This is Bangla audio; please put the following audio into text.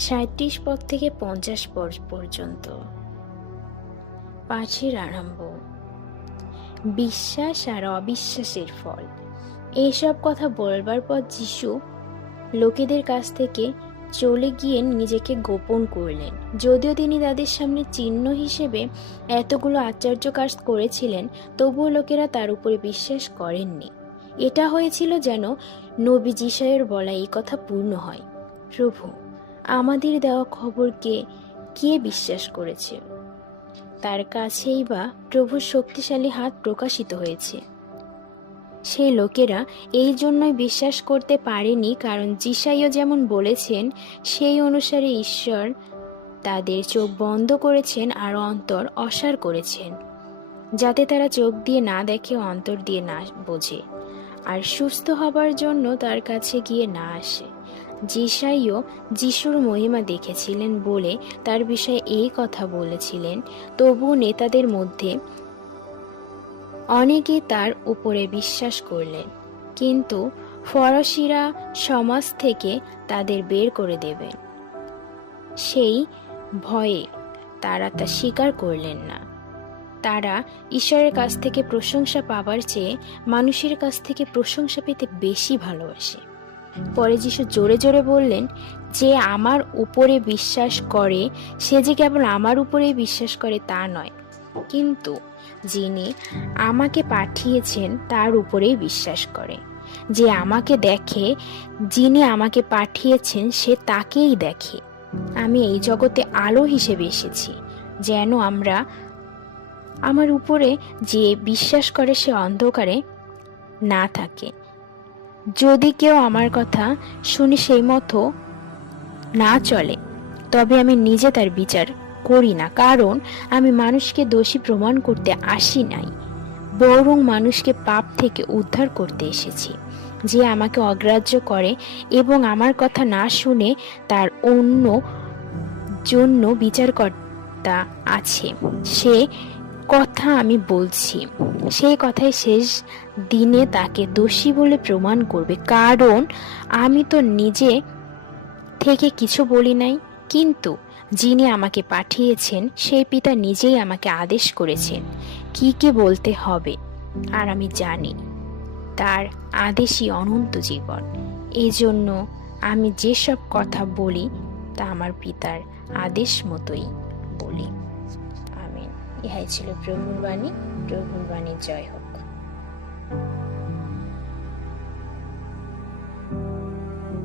37 পদ থেকে 50 পদ পর্যন্ত। পাঠের আরম্ভ। বিশ্বাস আর অবিশ্বাসের ফল। এইসব কথা বলবার পর যিশু লোকেদের কাছ থেকে চলে গিয়ে নিজেকে গোপন করলেন। যদিও তিনি তাদের সামনে চিহ্ন হিসেবে এতগুলো আশ্চর্য কাজ করেছিলেন, তবুও লোকেরা তার উপরে বিশ্বাস করেননি। এটা হয়েছিল যেন নবী যিশায়ের বলা এই কথা পূর্ণ হয়, প্রভু, আমাদের দেওয়া খবরকে কে বিশ্বাস করেছে? তার কাছেই বা প্রভুর শক্তিশালী হাত প্রকাশিত হয়েছে। সেই লোকেরা এই জন্যই বিশ্বাস করতে পারেনি, কারণ যিশাইও যেমন বলেছেন সেই অনুসারে ঈশ্বর তাদের চোখ বন্ধ করেছেন আর অন্তর অসাড় করেছেন, যাতে তারা চোখ দিয়ে না দেখে, অন্তর দিয়ে না বোঝে, আর সুস্থ হবার জন্য তার কাছে গিয়ে না আসে। যিশাইও যিশুর মহিমা দেখেছিলেন বলে তার বিষয়ে এই কথা বলেছিলেন। তবুও নেতাদের মধ্যে অনেকে তার উপরে বিশ্বাস করলেন, কিন্তু ফরাসিরা সমাজ থেকে তাদের বের করে দেবেন সেই ভয়ে তারা তা স্বীকার করলেন না। তারা ঈশ্বরের কাছ থেকে প্রশংসা পাবার চেয়ে মানুষের কাছ থেকে প্রশংসা পেতে বেশি ভালোবাসে। পরে যিশু জোরে জোরে বললেন, যে আমার উপরে বিশ্বাস করে সে যে কেবল আমার উপরেই বিশ্বাস করে তা নয়, কিন্তু যিনি আমাকে পাঠিয়েছেন তার উপরেই বিশ্বাস করে। যে আমাকে দেখে, যিনি আমাকে পাঠিয়েছেন সে তাকেই দেখে। আমি এই জগতে আলো হিসেবে এসেছি, যেন আমার উপরে যে বিশ্বাস করে সে অন্ধকারে না থাকে। যদি কেউ আমার কথা শুনে সেই মতো না চলে, তবে আমি নিজে তার বিচার করি না, কারণ আমি মানুষকে দোষী প্রমাণ করতে আসি নাই, বরং মানুষকে পাপ থেকে উদ্ধার করতে এসেছি। যে আমাকে অগ্রাহ্য করে এবং আমার কথা না শুনে, তার অন্য জন্য বিচারকর্তা আছে। সে কথা আমি বলছি, সেই কথাই শেষ দিনে তাকে দোষী বলে প্রমাণ করবে, কারণ আমি তো নিজে থেকে কিছু বলি নাই, কিন্তু যিনি আমাকে পাঠিয়েছেন সেই পিতা নিজেই আমাকে আদেশ করেছেন কি বলতে হবে, আর আমি জানি তার আদেশই অনন্ত জীবন। এই জন্য আমি যেসব কথা বলি তা আমার পিতার আদেশ মতোই বলি। আমিন। ইহাই ছিল প্রভুর বাণী। প্রভুর বাণী জয় হোক।